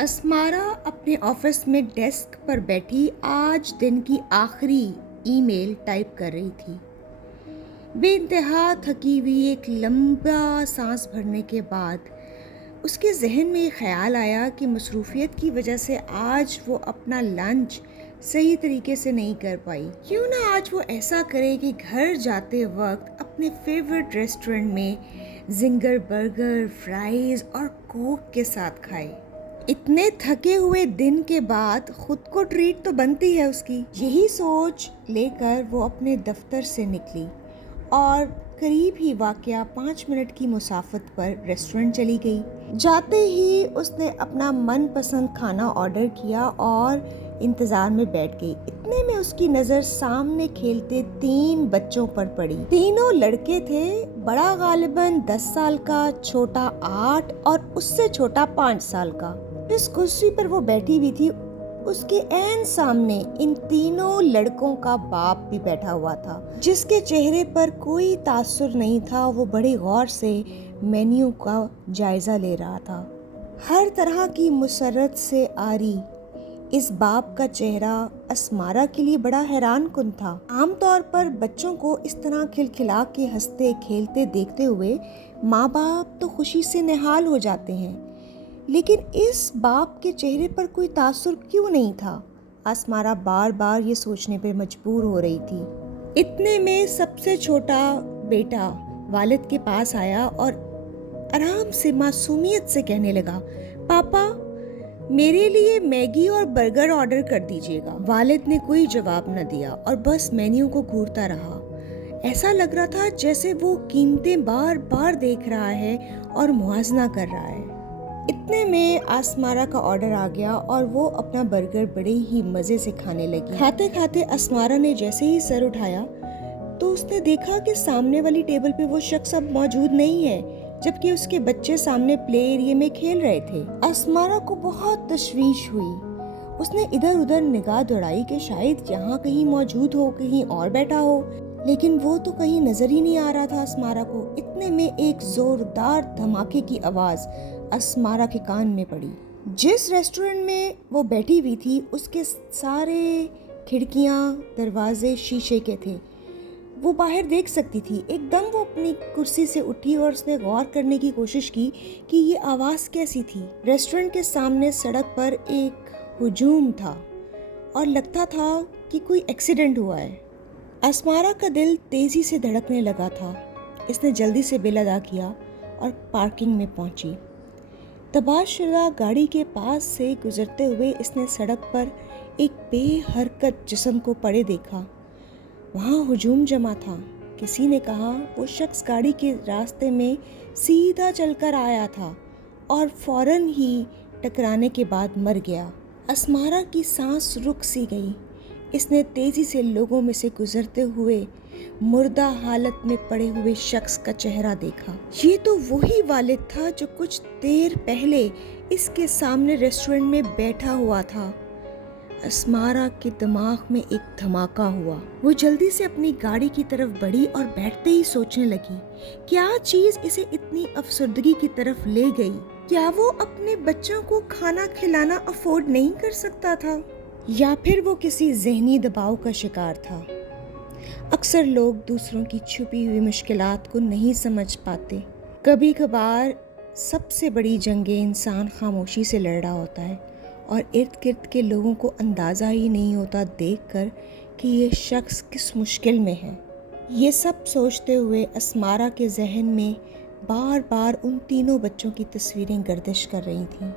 اسمارا اپنے آفس میں ڈیسک پر بیٹھی آج دن کی آخری ای میل ٹائپ کر رہی تھی۔ بے انتہا تھکی ہوئی ایک لمبا سانس بھرنے کے بعد اس کے ذہن میں یہ خیال آیا کہ مصروفیت کی وجہ سے آج وہ اپنا لنچ صحیح طریقے سے نہیں کر پائی۔ کیوں نہ آج وہ ایسا کرے کہ گھر جاتے وقت اپنے فیورٹ ریسٹورنٹ میں زنگر برگر، فرائز اور کوک کے ساتھ کھائے۔ اتنے تھکے ہوئے دن کے بعد خود کو ٹریٹ تو بنتی ہے اس کی۔ یہی سوچ لے کر وہ اپنے دفتر سے نکلی اور قریب ہی واقع 5 منٹ کی مسافت پر ریسٹورنٹ چلی گئی۔ جاتے ہی اس نے اپنا من پسند کھانا آرڈر کیا اور انتظار میں بیٹھ گئی۔ اتنے میں اس کی نظر سامنے کھیلتے 3 بچوں پر پڑی۔ تینوں لڑکے تھے، بڑا غالباً 10 سال کا، چھوٹا 8 اور اس سے چھوٹا 5 سال کا۔ جس کرسی پر وہ بیٹھی ہوئی تھی اس کے عین سامنے ان تینوں لڑکوں کا باپ بھی بیٹھا ہوا تھا، جس کے چہرے پر کوئی تاثر نہیں تھا۔ وہ بڑے غور سے مینیو کا جائزہ لے رہا تھا، ہر طرح کی مسرت سے عاری۔ اس باپ کا چہرہ اسمارا کے لیے بڑا حیران کن تھا۔ عام طور پر بچوں کو اس طرح کھلکھلا کے ہنستے کھیلتے دیکھتے ہوئے ماں باپ تو خوشی سے نہال ہو جاتے ہیں، لیکن اس باپ کے چہرے پر کوئی تاثر کیوں نہیں تھا؟ اسمارا بار بار یہ سوچنے پر مجبور ہو رہی تھی۔ اتنے میں سب سے چھوٹا بیٹا والد کے پاس آیا اور آرام سے معصومیت سے کہنے لگا، پاپا میرے لیے میگی اور برگر آرڈر کر دیجیے گا۔ والد نے کوئی جواب نہ دیا اور بس مینیو کو گھورتا رہا۔ ایسا لگ رہا تھا جیسے وہ قیمتیں بار بار دیکھ رہا ہے اور موازنہ کر رہا ہے۔ اتنے میں اسمارا کا آرڈر آ گیا اور وہ اپنا برگر بڑے ہی مزے سے کھانے لگی۔ کھاتے کھاتے اسمارا نے جیسے ہی سر اٹھایا تو اس نے دیکھا کہ سامنے والی ٹیبل پہ وہ شخص اب موجود نہیں ہے، جبکہ اس کے بچے سامنے پلے ایریا میں کھیل رہے تھے۔ اسمارا کو بہت تشویش ہوئی۔ اس نے ادھر ادھر نگاہ دوڑائی کہ شاید یہاں کہیں موجود ہو، کہیں اور بیٹھا ہو، لیکن وہ تو کہیں نظر ہی نہیں آ رہا تھا اسمارا کو۔ اتنے میں ایک زوردار دھماکے کی آواز اسمارا کے کان میں پڑی۔ جس ریسٹورنٹ میں وہ بیٹھی ہوئی تھی اس کے سارے کھڑکیاں دروازے شیشے کے تھے، وہ باہر دیکھ سکتی تھی۔ ایک دم وہ اپنی کرسی سے اٹھی اور اس نے غور کرنے کی کوشش کی کہ یہ آواز کیسی تھی۔ ریسٹورنٹ کے سامنے سڑک پر ایک ہجوم تھا اور لگتا تھا کہ کوئی ایکسیڈنٹ ہوا ہے۔ اسمارا کا دل تیزی سے دھڑکنے لگا تھا۔ اس نے جلدی سے بل ادا کیا اور پارکنگ میں پہنچی۔ تباہ شدہ گاڑی کے پاس سے گزرتے ہوئے اس نے سڑک پر ایک بے حرکت جسم کو پڑے دیکھا۔ وہاں ہجوم جمع تھا۔ کسی نے کہا وہ شخص گاڑی کے راستے میں سیدھا چل کر آیا تھا اور فوراً ہی ٹکرانے کے بعد مر گیا۔ اسمارا کی سانس رک سی گئی۔ اس نے تیزی سے لوگوں میں سے گزرتے ہوئے مردہ حالت میں پڑے ہوئے شخص کا چہرہ دیکھا۔ یہ تو وہی والد تھا جو کچھ دیر پہلے اس کے سامنے ریسٹورنٹ میں بیٹھا ہوا تھا۔ اسمارا کے دماغ میں ایک دھماکہ ہوا۔ وہ جلدی سے اپنی گاڑی کی طرف بڑھی اور بیٹھتے ہی سوچنے لگی، کیا چیز اسے اتنی افسردگی کی طرف لے گئی؟ کیا وہ اپنے بچوں کو کھانا کھلانا افورڈ نہیں کر سکتا تھا، یا پھر وہ کسی ذہنی دباؤ کا شکار تھا؟ اکثر لوگ دوسروں کی چھپی ہوئی مشکلات کو نہیں سمجھ پاتے۔ کبھی کبھار سب سے بڑی جنگیں انسان خاموشی سے لڑ رہا ہوتا ہے اور ارد گرد کے لوگوں کو اندازہ ہی نہیں ہوتا دیکھ کر کہ یہ شخص کس مشکل میں ہے۔ یہ سب سوچتے ہوئے اسمارا کے ذہن میں بار بار ان تینوں بچوں کی تصویریں گردش کر رہی تھیں۔